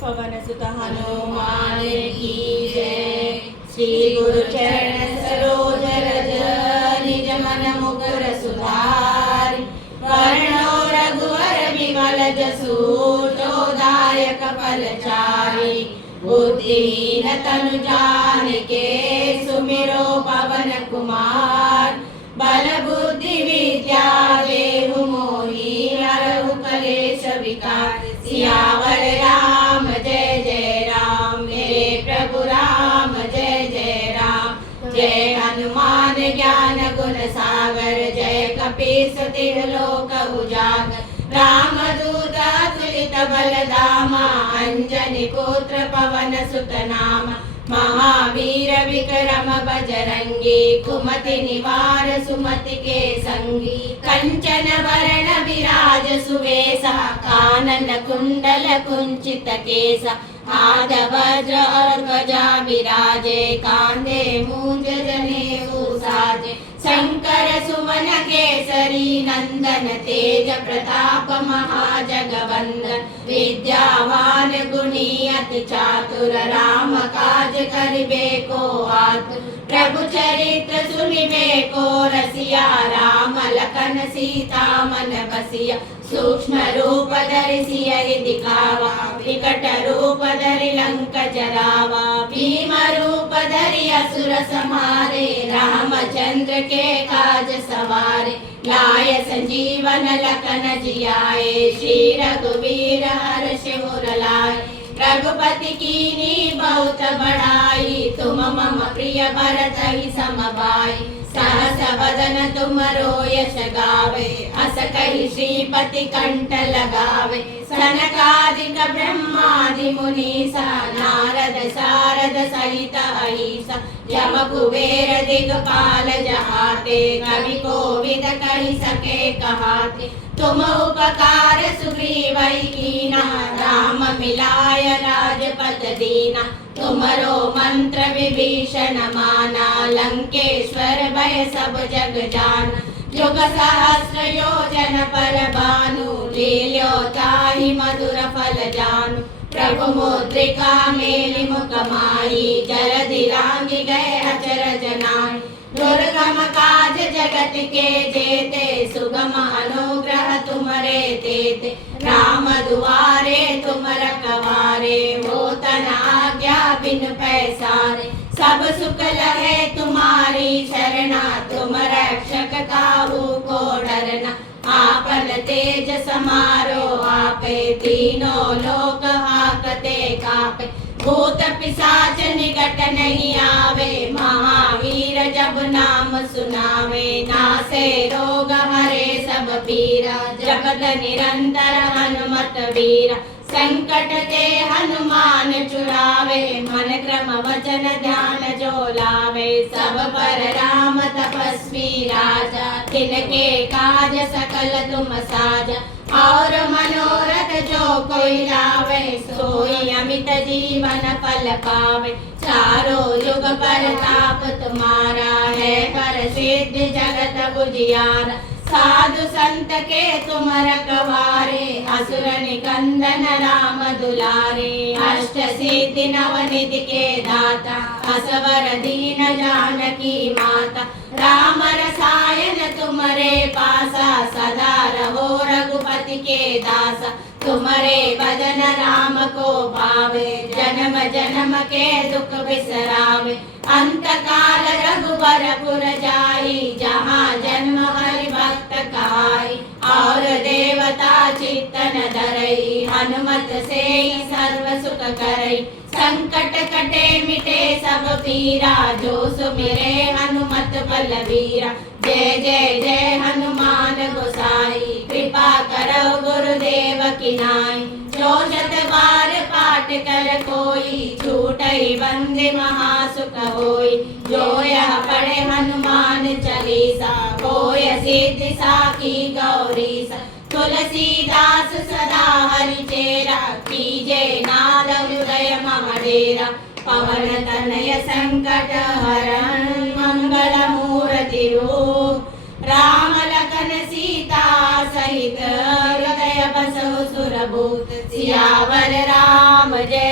पवन सुत हनुमान की जय। श्री गुरु चरण सरोज रज निज मन मुकुर सुधारि। वर्णो रघुवर विमल जसु दायक फलचारि। बुद्धिहीन तनु जानिके सुमिरो पवन कुमार। बल बुद्धि विद्या देहु मोहि हरहु कलेश विकार। सियावर राम जय जय राम, मेरे प्रभु राम जय जय राम। जय हनुमान ज्ञान गुण सागर, जय कपीस तिह लोक उजागर। राम दूत अतुलित बल धामा, अंजनी पुत्र पवन सुत नामा। महावीर विक्रम बजरंगी, कुमति निवार सुमति के संगी। कंचन वरण विराज सुवेशा, कानन कुंडल कुंचित केसा। हाथ वज्र और ध्वजा विराजे, कांधे मूंज जनेऊ साजे। शंकर सुमन केसरी नंदन, तेज प्रताप महाजगवंदन। विद्यावान गुणी अति चातुर, राम काज करिबे को आतुर। प्रभु चरित्र सुनिबे को रसिया, राम लखन सीता मन बसिया। सूक्ष्म रूप धरि सियहि दिखावा, विकट रूप धरि लंक जरावा। भीम रूप धरि असुर संहारे, रामचंद्र के काज सवारे। लाय संजीवन लखन जियाए, श्री रघुवीर हर्षि उर लाए। रघुपति कीन्ही बहुत बड़ाई, तुम मम प्रिय भरत सम भाई। सहस वदन तुमरो यश गावे, अस कहि श्रीपति कंठ लगावे। सनकादिक ब्रह्मादि मुनीसा, नारद सारद सहित अहिसा। यम कुबेर दिगपाल जहाते, कवि कोविद कहि सके कहाते। तुम उपकार सुग्रीवै कीना, राम मिलाय राजपद दीना। तुमरो मंत्र विभीषण माना, लंकेश्वर भय सब जग जाना। जुग सहस्र योजन पर भानु, लील्यो ताहि मधुर फल जानू। प्रभु मुद्रिका मेलि मुख माही, जलधि लांघि गए अचरज नाहि। दुर्गम काज जगत के जेते, सुगम अनुग्रह तुमरे तेते। राम दुआरे तुम रखवारे, होत न आज्ञा बिनु पैसारे। सब सुख लहे तुम्हारी शरणा, तुम रक्षक काहू को डरना। आपन तेज समारो आपे, तीनों लोक हाकते कापे। भूत पिशाच निकट नहीं आवे, महावीर जब नाम सुनावे। नासे रोग हरे सब पीरा, जपत निरंतर हनुमत वीरा। संकट ते हनुमान छुड़ावे, मन क्रम वचन ध्यान जो लावे। सब पर राम तपस्वी राजा, तिनके काज सकल तुम साजा। और मनोरथ जो कोई लावे, सोई अमित जीवन फल पावे। चारों युग परताप तुम्हारा है, प्रसिद्ध जगत उजियारा। साधु संत के तुम रखवारे, असुर निकंदन राम दुलारे। अष्ट सिद्धि नवनिधि के दाता, असवर दीन जानकी माता। राम रसायन तुमरे पासा, सदा रहो रघुपति के दासा। तुम्हारे भजन राम को पावे, जन्म जन्म के दुख बिसरावे। अंत काल रघुबरपुर जाई, जहाँ जन्म हरि भक्त कहाई। और देवता चित्तन धरई, हनुमत से सर्व सुख करई। संकट कटे मिटे सब पीरा, जो सुमिरे हनुमत बलवीरा। जय जय जय हनुमान गोसाई, कृपा करो गुरुदेव की नाई। जो शत बार पाठ कर कोई, छूटई बंदे महासुख होई। जो यह पढ़े हनुमान चालीसा, होय सिद्धि साखी गौरीसा। तुलसीदास सदा हरि चेरा, कीजे नाद हृदय मम डेरा। पवन तनय संकट हरण, मंगल मूर्ति रूप। राम लखन सीता सहित, हृदय बसहु सुरभूत। सियावर राम भजे